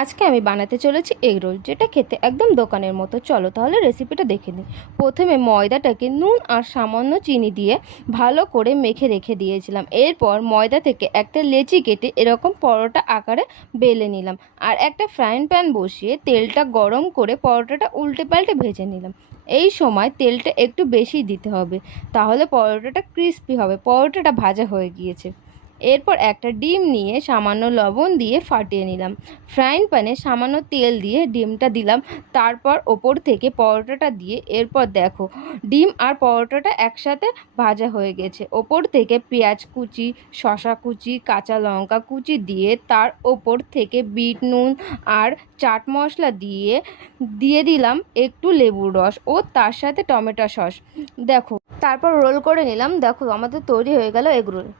আজকে আমি বানাতে চলেছি এগ রোল, যেটা খেতে একদম দোকানের মতো। চলো তাহলে রেসিপিটা দেখে নিই। প্রথমে ময়দাটাকে নুন আর সামান্য চিনি দিয়ে ভালো করে মেখে রেখে দিয়েছিলাম। এরপর ময়দা থেকে একটা লেচি কেটে এরকম পরোটা আকারে বেলে নিলাম। আর একটা ফ্রাইং প্যান বসিয়ে তেলটা গরম করে পরোটাটা উল্টে পাল্টে ভেজে নিলাম। এই সময় তেলটা একটু বেশি দিতে হবে, তাহলে পরোটাটা ক্রিস্পি হবে। পরোটাটা ভাজা হয়ে গিয়েছে। এরপর একটা ডিম নিয়ে সামান্য লবণ দিয়ে ফাটিয়ে নিলাম। ফ্রাইং প্যানে সামান্য তেল দিয়ে ডিমটা দিলাম, তারপর ওপর থেকে পরোটাটা দিয়ে এরপর দেখো ডিম আর পরোটাটা একসাথে ভাজা হয়ে গেছে। ওপর থেকে পেঁয়াজ কুচি, শসা কুচি, কাঁচা লঙ্কা কুচি দিয়ে তার ওপর থেকে বিট নুন আর চাট মশলা দিয়ে দিলাম একটু লেবুর রস ও তার সাথে টমেটো সস। দেখো, তারপর রোল করে নিলাম। দেখো, আমাদের তৈরি হয়ে গেল এগ রোল।